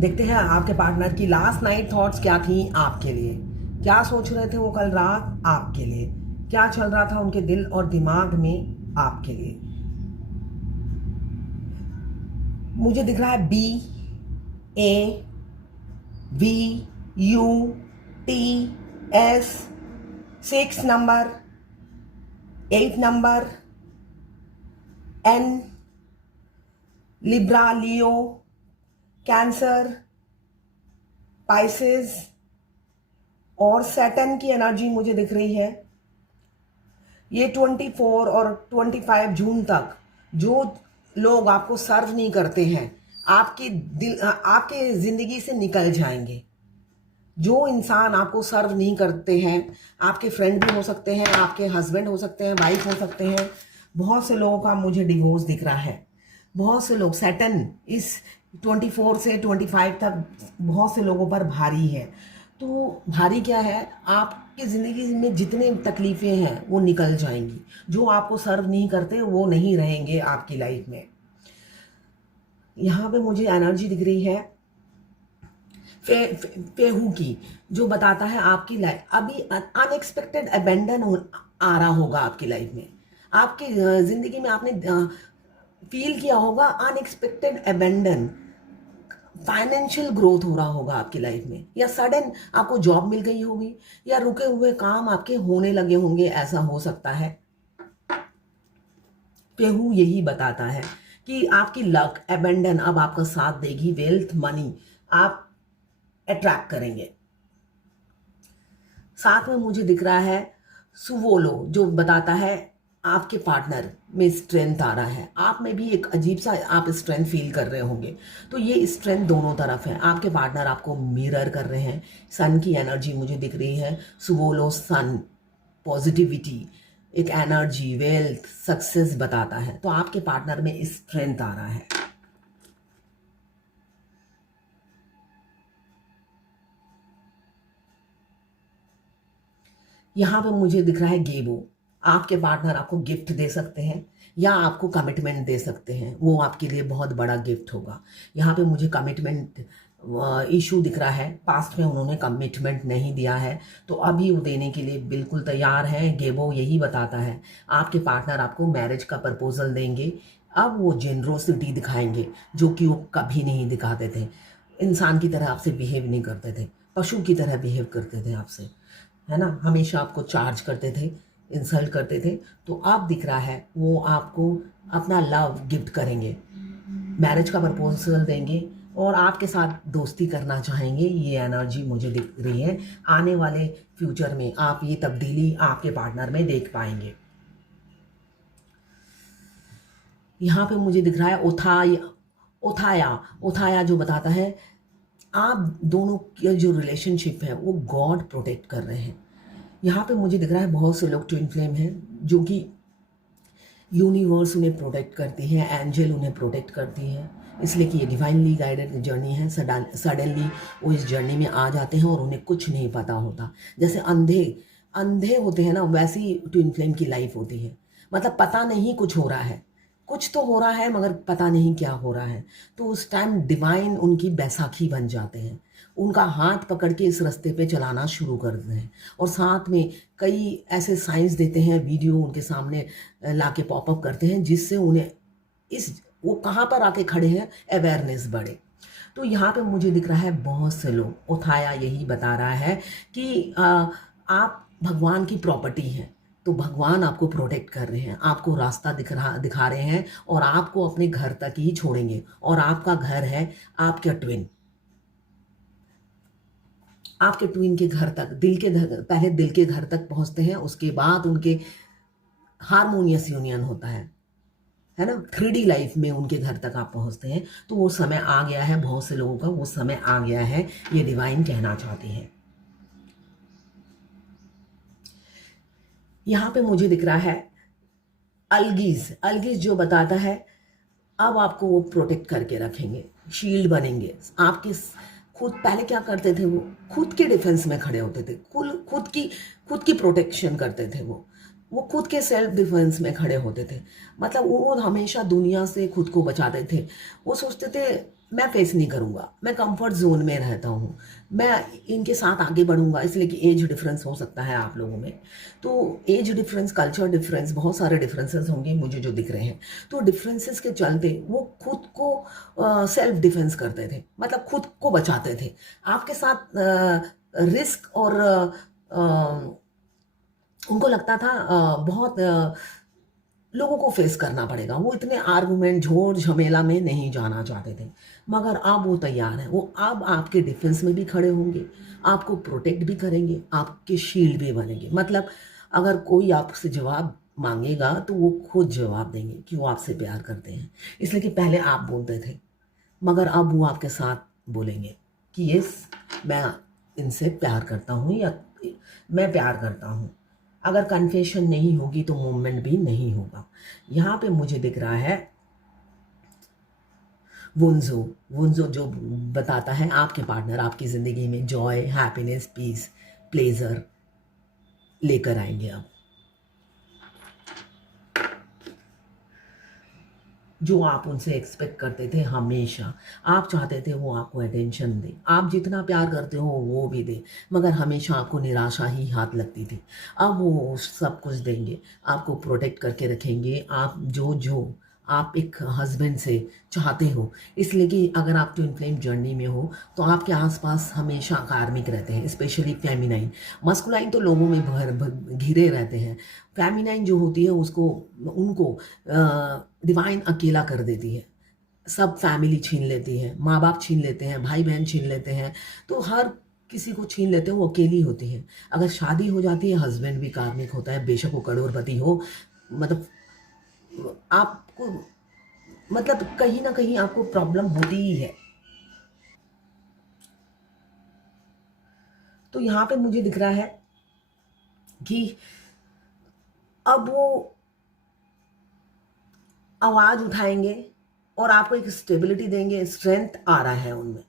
देखते हैं आपके पार्टनर की लास्ट नाइट थॉट्स क्या थी आपके लिए। क्या सोच रहे थे वो कल रात आपके लिए। क्या चल रहा था उनके दिल और दिमाग में आपके लिए। मुझे दिख रहा है BAVUTS, 6 number, 8 number, N, Libra, Leo, Cancer, Pisces और सैटर्न की एनर्जी मुझे दिख रही है। ये 24 और 25 जून तक जो लोग आपको सर्व नहीं करते हैं आपके ज़िंदगी से निकल जाएंगे। जो इंसान आपको सर्व नहीं करते हैं, आपके फ्रेंड भी हो सकते हैं, आपके हस्बैंड हो सकते हैं, वाइफ हो सकते हैं। बहुत से लोगों का मुझे डिवोर्स दिख रहा है। बहुत से लोग सैटर्न इस 24 से 25 तक बहुत से लोगों पर भारी है। तो भारी क्या है, आपकी ज़िंदगी में जितने तकलीफ़ें हैं वो निकल जाएंगी। जो आपको सर्व नहीं करते वो नहीं रहेंगे आपकी लाइफ में। यहाँ पे मुझे एनर्जी दिख रही है फेहू की, जो बताता है आपकी लाइफ अभी अनएक्सपेक्टेड अबेंडन आ रहा होगा आपकी लाइफ में। आपकी ज़िंदगी में आपने फील किया होगा अनएक्सपेक्टेड अबेंडन। फाइनेंशियल ग्रोथ हो रहा होगा आपकी लाइफ में, या सडन आपको जॉब मिल गई होगी, या रुके हुए काम आपके होने लगे होंगे, ऐसा हो सकता है। पेहू यही बताता है कि आपकी लक अबेंडन अब आपका साथ देगी। वेल्थ मनी आप अट्रैक्ट करेंगे। साथ में मुझे दिख रहा है सुवोलो, जो बताता है आपके पार्टनर में स्ट्रेंथ आ रहा है। आप में भी एक अजीब सा आप स्ट्रेंथ फील कर रहे होंगे। तो ये स्ट्रेंथ दोनों तरफ है। आपके पार्टनर आपको मिरर कर रहे हैं। सन की एनर्जी मुझे दिख रही है। सुवोलो सन पॉजिटिविटी, एक एनर्जी, वेल्थ, सक्सेस बताता है। तो आपके पार्टनर में स्ट्रेंथ आ रहा है। यहाँ पे मुझे दिख रहा है गेबो। आपके पार्टनर आपको गिफ्ट दे सकते हैं या आपको कमिटमेंट दे सकते हैं। वो आपके लिए बहुत बड़ा गिफ्ट होगा। यहाँ पे मुझे कमिटमेंट इशू दिख रहा है। पास्ट में उन्होंने कमिटमेंट नहीं दिया है, तो अभी वो देने के लिए बिल्कुल तैयार हैं। गेबो यही बताता है आपके पार्टनर आपको मैरिज का प्रपोजल देंगे। अब वो जेनरोसिटी दिखाएंगे, जो कि वो कभी नहीं दिखाते थे। इंसान की तरह आपसे बिहेव नहीं करते थे, पशु की तरह बिहेव करते थे आपसे, है ना। हमेशा आपको चार्ज करते थे, इंसल्ट करते थे। तो अब दिख रहा है वो आपको अपना लव गिफ्ट करेंगे, मैरिज का प्रपोजल देंगे और आपके साथ दोस्ती करना चाहेंगे। ये एनर्जी मुझे दिख रही है। आने वाले फ्यूचर में आप ये तब्दीली आपके पार्टनर में देख पाएंगे। यहाँ पे मुझे दिख रहा है ओथाया, जो बताता है आप दोनों की जो रिलेशनशिप है वो गॉड प्रोटेक्ट कर रहे हैं। यहाँ पे मुझे दिख रहा है बहुत से लोग ट्विन फ्लेम हैं, जो कि यूनिवर्स उन्हें प्रोटेक्ट करती है, एंजल उन्हें प्रोटेक्ट करती है, इसलिए कि ये डिवाइनली गाइडेड जर्नी है। सडनली वो इस जर्नी में आ जाते हैं और उन्हें कुछ नहीं पता होता। जैसे अंधे अंधे होते हैं ना, वैसी ट्विन फ्लेम की लाइफ होती है। मतलब पता नहीं कुछ हो रहा है, कुछ तो हो रहा है मगर पता नहीं क्या हो रहा है। तो उस टाइम डिवाइन उनकी बैसाखी बन जाते हैं, उनका हाथ पकड़ के इस रास्ते पे चलाना शुरू करते हैं। और साथ में कई ऐसे साइंस देते हैं, वीडियो उनके सामने लाके पॉपअप करते हैं, जिससे उन्हें वो कहाँ पर आके खड़े हैं अवेयरनेस बढ़े। तो यहाँ पे मुझे दिख रहा है बहुत से लोग, उठाया यही बता रहा है कि आप भगवान की प्रॉपर्टी हैं। तो भगवान आपको प्रोटेक्ट कर रहे हैं, आपको रास्ता दिखा रहे हैं और आपको अपने घर तक ही छोड़ेंगे। और आपका घर है आपके ट्विन, आपके ट्विन के घर तक, पहले दिल के घर तक पहुंचते हैं, उसके बाद उनके हारमोनियस यूनियन होता है ना। 3D लाइफ में उनके घर तक आप पहुंचते हैं। तो वो समय आ गया है, बहुत से लोगों का वो समय आ गया है, ये डिवाइन कहना चाहती है। यहाँ पे मुझे दिख रहा है अलगीज, जो बताता है अब आपको वो प्रोटेक्ट करके रखेंगे, शील्ड बनेंगे आपके। खुद पहले क्या करते थे, वो खुद के डिफेंस में खड़े होते थे, खुद की प्रोटेक्शन करते थे। वो खुद के सेल्फ डिफेंस में खड़े होते थे। मतलब वो हमेशा दुनिया से खुद को बचाते थे। वो सोचते थे मैं फेस नहीं करूँगा, मैं कंफर्ट जोन में रहता हूँ, मैं इनके साथ आगे बढ़ूँगा, इसलिए कि एज डिफरेंस हो सकता है आप लोगों में। तो एज डिफरेंस, कल्चर डिफरेंस, बहुत सारे डिफरेंसेस होंगे मुझे जो दिख रहे हैं। तो डिफरेंसेस के चलते वो खुद को सेल्फ डिफेंस करते थे, मतलब खुद को बचाते थे। आपके साथ रिस्क और उनको लगता था बहुत लोगों को फेस करना पड़ेगा, वो इतने आर्गुमेंट झोर झमेला में नहीं जाना चाहते थे। मगर अब वो तैयार हैं, वो अब आपके डिफेंस में भी खड़े होंगे, आपको प्रोटेक्ट भी करेंगे, आपके शील्ड भी बनेंगे। मतलब अगर कोई आपसे जवाब मांगेगा तो वो खुद जवाब देंगे कि वो आपसे प्यार करते हैं। इसलिए कि पहले आप बोलते थे, मगर अब वो आपके साथ बोलेंगे कि यस, मैं इनसे प्यार करता हूँ या मैं प्यार करता हूँ। अगर कन्फेशन नहीं होगी तो मूवमेंट भी नहीं होगा। यहाँ पे मुझे दिख रहा है वुंजो। वुंजो जो बताता है आपके पार्टनर आपकी ज़िंदगी में जॉय, हैप्पीनेस, पीस, प्लेजर लेकर आएंगे। अब जो आप उनसे एक्सपेक्ट करते थे हमेशा, आप चाहते थे वो आपको अटेंशन दे, आप जितना प्यार करते हो वो भी दे, मगर हमेशा आपको निराशा ही हाथ लगती थी। अब वो सब कुछ देंगे, आपको प्रोटेक्ट करके रखेंगे, आप जो जो आप एक हस्बैंड से चाहते हो। इसलिए कि अगर आप ट्विन फ्लेम जर्नी में हो तो आपके आसपास हमेशा कार्मिक रहते हैं, स्पेशली फेमिनाइन। मस्कुलाइन तो लोगों में घिरे रहते हैं, फेमिनाइन जो होती है उसको उनको डिवाइन अकेला कर देती है। सब फैमिली छीन लेती है, माँ बाप छीन लेते हैं, भाई बहन छीन लेते हैं, तो हर किसी को छीन लेते हैं, वो अकेली होती है। अगर शादी हो जाती है, हस्बैंड भी कार्मिक होता है, बेशक वो करोड़पति हो। मतलब आपको, मतलब कहीं ना कहीं आपको प्रॉब्लम होती ही है। तो यहाँ पे मुझे दिख रहा है कि अब वो आवाज उठाएंगे और आपको एक स्टेबिलिटी देंगे, स्ट्रेंथ आ रहा है उनमें।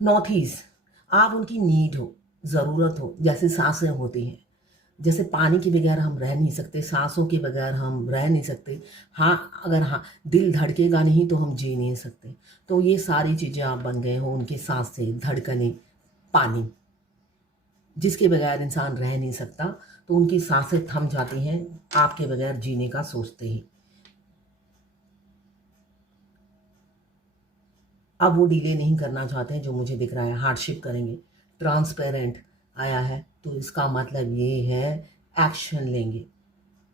नॉर्थ ईस्ट, आप उनकी नीड हो, ज़रूरत हो, जैसे सांसें होती हैं। जैसे पानी के बगैर हम रह नहीं सकते, सांसों के बगैर हम रह नहीं सकते। हाँ, अगर हाँ दिल धड़केगा नहीं तो हम जी नहीं सकते। तो ये सारी चीज़ें आप बन गए हो, उनकी सांसें, धड़कनें, पानी, जिसके बगैर इंसान रह नहीं सकता। तो उनकी सांसें थम जाती हैं आपके बगैर जीने का सोचते ही। अब वो डिले नहीं करना चाहते हैं, जो मुझे दिख रहा है हार्डशिप करेंगे। ट्रांसपेरेंट आया है तो इसका मतलब ये है एक्शन लेंगे,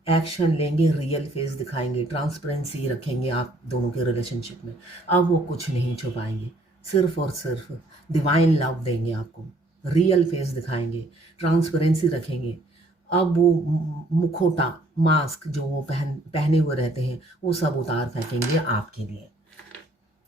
एक्शन लेंगे, रियल फेस दिखाएंगे, ट्रांसपेरेंसी रखेंगे आप दोनों के रिलेशनशिप में। अब वो कुछ नहीं छुपाएंगे, सिर्फ और सिर्फ डिवाइन लव देंगे आपको, रियल फेस दिखाएंगे, ट्रांसपेरेंसी रखेंगे। अब वो मुखौटा, मास्क जो वो पहने हुए रहते हैं वो सब उतार फेंकेंगे आपके लिए।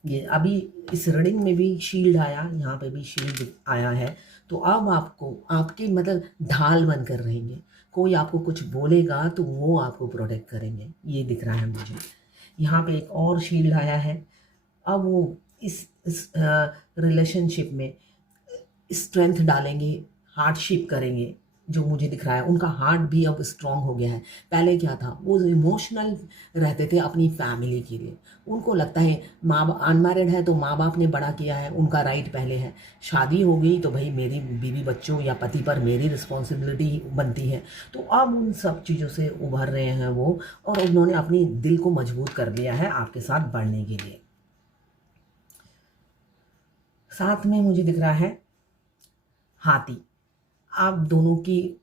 ये अभी इस रीडिंग में भी शील्ड आया, यहाँ पे भी शील्ड आया है। तो अब आपको आपके मतलब ढाल बनकर रहेंगे, कोई आपको कुछ बोलेगा तो वो आपको प्रोटेक्ट करेंगे, ये दिख रहा है मुझे। यहाँ पे एक और शील्ड आया है। अब वो इस रिलेशनशिप में स्ट्रेंथ डालेंगे, हार्डशिप करेंगे, जो मुझे दिख रहा है। उनका हार्ट भी अब स्ट्रांग हो गया है। पहले क्या था, वो इमोशनल रहते थे अपनी फैमिली के लिए। उनको लगता है माँ बाप अनमैरिड है तो माँ बाप ने बड़ा किया है, उनका राइट पहले है। शादी हो गई तो भाई मेरी बीवी बच्चों या पति पर मेरी रिस्पॉन्सिबिलिटी बनती है। तो अब उन सब चीज़ों से उभर रहे हैं वो, और उन्होंने अपनी दिल को मजबूत कर लिया है आपके साथ बढ़ने के लिए। साथ में मुझे दिख रहा है हाथी। आप दोनों की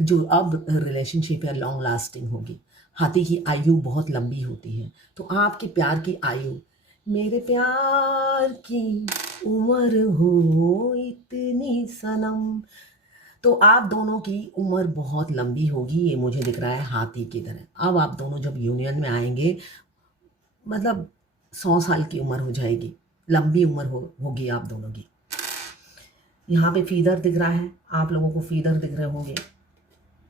जो अब रिलेशनशिप है लॉन्ग लास्टिंग होगी। हाथी की आयु बहुत लंबी होती है, तो आपके प्यार की आयु, मेरे प्यार की उम्र हो इतनी सनम, तो आप दोनों की उम्र बहुत लंबी होगी, ये मुझे दिख रहा है हाथी की तरह। अब आप दोनों जब यूनियन में आएंगे, मतलब 100 साल की उम्र हो जाएगी, लंबी उम्र होगी आप दोनों की। यहाँ पे फीदर दिख रहा है, आप लोगों को फीदर दिख रहे होंगे।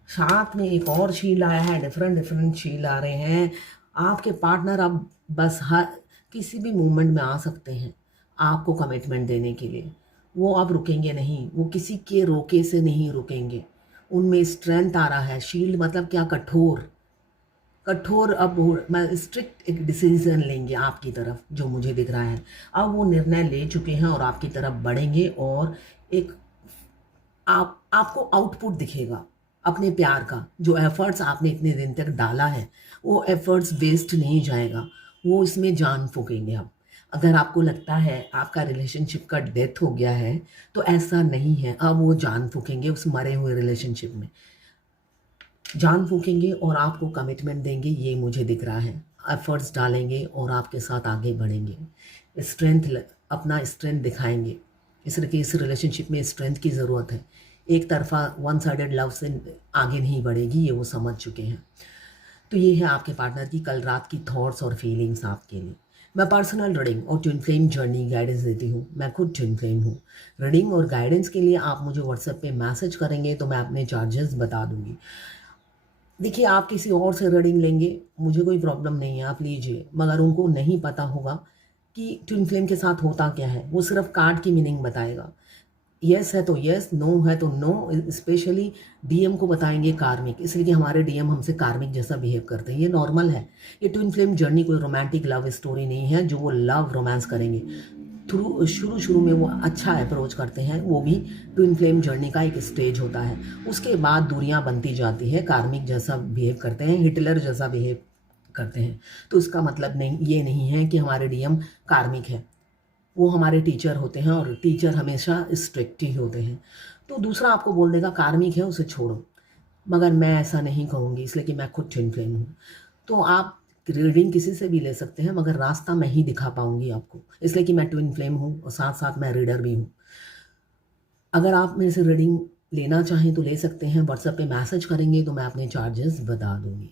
साथ में एक और शील्ड आया है, डिफरेंट शील्ड आ रहे हैं। आपके पार्टनर अब बस हर किसी भी मूवमेंट में आ सकते हैं, आपको कमिटमेंट देने के लिए। वो अब रुकेंगे नहीं, वो किसी के रोके से नहीं रुकेंगे। उनमें स्ट्रेंथ आ रहा है। शील्ड मतलब क्या? कठोर। कठोर अब मैं स्ट्रिक्ट एक डिसीजन लेंगे आपकी तरफ, जो मुझे दिख रहा है। अब वो निर्णय ले चुके हैं और आपकी तरफ बढ़ेंगे, और एक आपको आउटपुट दिखेगा अपने प्यार का। जो एफर्ट्स आपने इतने दिन तक डाला है, वो एफर्ट्स वेस्ट नहीं जाएगा। वो इसमें जान फूकेंगे अब। अगर आपको लगता है आपका रिलेशनशिप का डेथ हो गया है, तो ऐसा नहीं है। अब वो जान फूकेंगे उस मरे हुए रिलेशनशिप में, जान फूकेंगे और आपको कमिटमेंट देंगे। ये मुझे दिख रहा है। एफर्ट्स डालेंगे और आपके साथ आगे बढ़ेंगे। अपना स्ट्रेंथ दिखाएंगे। इसलिए इस रिलेशनशिप में स्ट्रेंथ की ज़रूरत है। एक तरफा वन साइडेड लव से आगे नहीं बढ़ेगी, ये वो समझ चुके हैं। तो ये है आपके पार्टनर की कल रात की थॉट्स और फीलिंग्स आपके लिए। मैं पर्सनल रीडिंग और ट्विन फ्लेम जर्नी गाइडेंस देती हूँ। मैं खुद ट्विन फ्लेम हूँ। रीडिंग और गाइडेंस के लिए आप मुझे व्हाट्सएप पे मैसेज करेंगे तो मैं अपने चार्जेस बता दूँगी। देखिए, आप किसी और से रीडिंग लेंगे, मुझे कोई प्रॉब्लम नहीं है, आप लीजिए। मगर उनको नहीं पता होगा कि ट्विन फ्लेम के साथ होता क्या है। वो सिर्फ कार्ड की मीनिंग बताएगा। येस है तो येस, नो है तो नो। स्पेशली डीएम को बताएंगे कार्मिक, इसलिए कि हमारे डीएम हमसे कार्मिक जैसा बिहेव करते हैं। ये नॉर्मल है। ये ट्विन फ्लेम जर्नी कोई रोमांटिक लव स्टोरी नहीं है जो वो लव रोमांस करेंगे। शुरू में वो अच्छा अप्रोच करते हैं, वो भी ट्विन फ्लेम जर्नी का एक स्टेज होता है। उसके बाद दूरियां बनती जाती है, कार्मिक जैसा बिहेव करते हैं, हिटलर जैसा बिहेव करते हैं। तो इसका मतलब ये नहीं है कि हमारे डीएम कार्मिक है। वो हमारे टीचर होते हैं और टीचर हमेशा स्ट्रिक्ट ही होते हैं। तो दूसरा आपको बोल देगा कार्मिक है, उसे छोड़ो। मगर मैं ऐसा नहीं कहूँगी, इसलिए कि मैं खुद ट्विन फ्लेम हूँ। तो आप रीडिंग किसी से भी ले सकते हैं, मगर रास्ता मैं ही दिखा पाऊंगी आपको, इसलिए कि मैं ट्विन फ्लेम हूँ और साथ साथ मैं रीडर भी हूँ। अगर आप मेरे से रीडिंग लेना चाहें तो ले सकते हैं। व्हाट्सएप पे मैसेज करेंगे तो मैं अपने चार्जेस बता दूंगी।